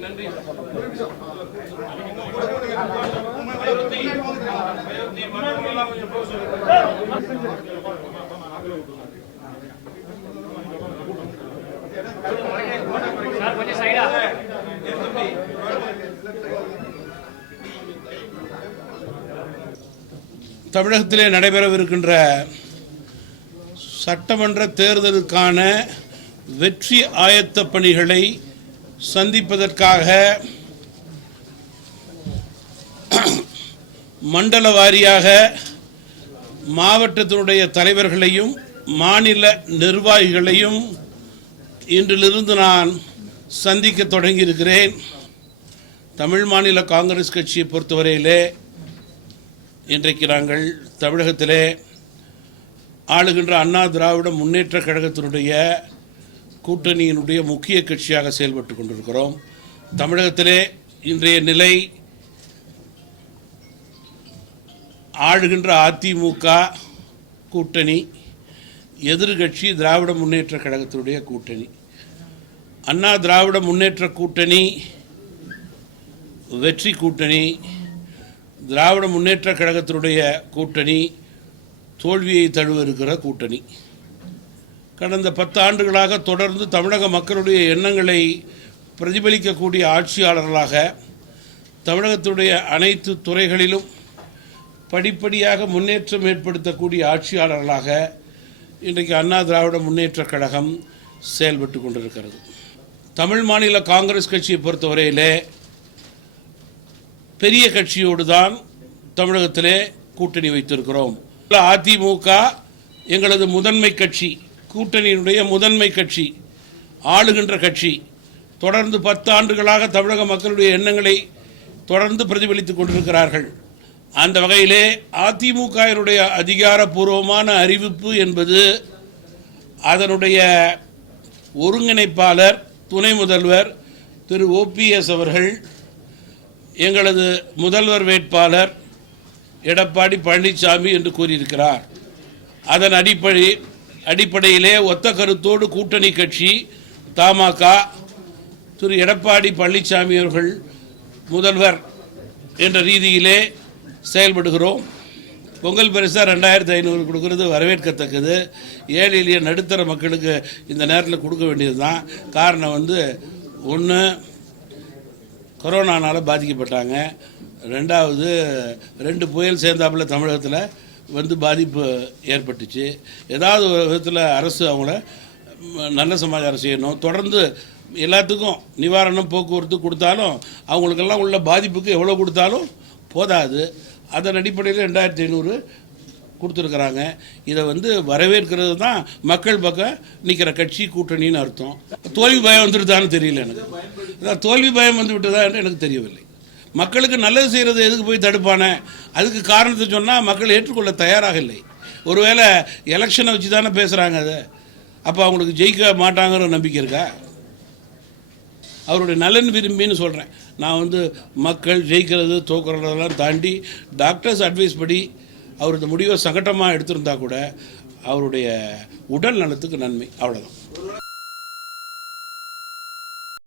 நன்றி சார் கொஞ்சம் சைடா தமிழகத்திலே நடைபெறவிருக்கின்ற சட்டமன்ற தேர்தலுக்கான வெற்றி ஆயத்த பணிகளை சந்திப்பதற்காக மண்டல வாரியாக மாவட்டத்தினுடைய தலைவர்களையும் மாநில நிர்வாகிகளையும் இன்றிலிருந்து நான் சந்திக்க தொடங்கியிருக்கிறேன். தமிழ் மாநில காங்கிரஸ் கட்சியை பொறுத்தவரையிலே இன்றைக்கு நாங்கள் தமிழகத்திலே ஆளுகின்ற அண்ணா திராவிட முன்னேற்ற கழகத்தினுடைய கூட்டணியினுடைய முக்கிய கட்சியாக செயல்பட்டு கொண்டிருக்கிறோம். தமிழகத்திலே இன்றைய நிலை ஆளுகின்ற அதிமுக கூட்டணி எதிர்கட்சி திராவிட முன்னேற்ற கழகத்தினுடைய கூட்டணி. அண்ணா திராவிட முன்னேற்ற கூட்டணி வெற்றி கூட்டணி திராவிட முன்னேற்ற கழகத்தினுடைய கூட்டணி தோல்வியை தழுவிருக்கிற கூட்டணி. கடந்த பத்து ஆண்டுகளாக தொடர்ந்து தமிழக மக்களுடைய எண்ணங்களை பிரதிபலிக்கக்கூடிய ஆட்சியாளர்களாக தமிழகத்துடைய அனைத்து துறைகளிலும் படிப்படியாக முன்னேற்றம் ஏற்படுத்தக்கூடிய ஆட்சியாளர்களாக இன்றைக்கு அண்ணா திராவிட முன்னேற்றக் கழகம் செயல்பட்டு கொண்டிருக்கிறது. தமிழ் மாநில காங்கிரஸ் கட்சியை பொறுத்தவரையிலே பெரிய கட்சியோடு தான் தமிழகத்திலே கூட்டணி வைத்திருக்கிறோம். அதிமுக எங்களது முதன்மை கட்சி கூட்டணியினுடைய முதன்மை கட்சி ஆளுகின்ற கட்சி தொடர்ந்து பத்து ஆண்டுகளாக தமிழக மக்களுடைய எண்ணங்களை தொடர்ந்து பிரதிபலித்துக் கொண்டிருக்கிறார்கள். அந்த வகையிலே அதிமுகவினுடைய அதிகாரப்பூர்வமான அறிவிப்பு என்பது அதனுடைய ஒருங்கிணைப்பாளர் துணை முதல்வர் திரு ஓபிஎஸ் அவர்கள் எங்களது முதல்வர் வேட்பாளர் எடப்பாடி பழனிசாமி என்று கூறியிருக்கிறார். அதன் அடிப்படை அடிப்படையிலே ஒத்த கருத்தோடு கூட்டணி கட்சி தமாக திரு எடப்பாடி பழனிசாமி அவர்கள் முதல்வர் என்ற ரீதியிலே செயல்படுகிறோம். பொங்கல் பரிசாக ரெண்டாயிரத்தி ஐநூறு கொடுக்கறது வரவேற்கத்தக்கது. ஏழை எளிய நடுத்தர மக்களுக்கு இந்த நேரத்தில் கொடுக்க வேண்டியது தான் காரணம் வந்து ஒன்று கொரோனானால் பாதிக்கப்பட்டாங்க. ரெண்டாவது ரெண்டு புயல் சேர்ந்தாப்புல தமிழகத்தில் வந்து பாதிப்பு ஏற்பட்டுச்சு. ஏதாவது ஒரு விதத்தில் அரசு அவங்கள நல்ல சமாச்சாரம் செய்யணும். தொடர்ந்து எல்லாத்துக்கும் நிவாரணம் போக்குவரத்து கொடுத்தாலும் அவங்களுக்கெல்லாம் உள்ள பாதிப்புக்கு எவ்வளோ கொடுத்தாலும் போதாது. அதன் அடிப்படையில் ரெண்டாயிரத்தி ஐநூறு கொடுத்துருக்குறாங்க. இதை வந்து வரவேற்கிறது தான் மக்கள் பக்கம் நிற்கிற கட்சி கூட்டணின்னு அர்த்தம். தோல்வி பயம் வந்துருதான்னு தெரியல எனக்கு. அதான் தோல்வி பயம் வந்து விட்டதா என்று எனக்கு தெரியவில்லை. மக்களுக்கு நல்லது செய்கிறது எதுக்கு போய் தடுப்பானே? அதுக்கு காரணத்தை சொன்னால் மக்கள் ஏற்றுக்கொள்ள தயாராக இல்லை. ஒருவேளை எலெக்ஷனை வச்சு தானே பேசுகிறாங்க அதை. அப்போ அவங்களுக்கு ஜெயிக்க மாட்டாங்கிற நம்பிக்கை இருக்கா? அவருடைய நலன் விரும்பின்னு சொல்கிறேன் நான் வந்து மக்கள் ஜெயிக்கிறது தோக்குறதெல்லாம் தாண்டி டாக்டர்ஸ் அட்வைஸ் படி அவர் இந்த முடிவை சங்கட்டமாக எடுத்திருந்தா கூட அவருடைய உடல் நலத்துக்கு நன்மை. அவ்வளோதான்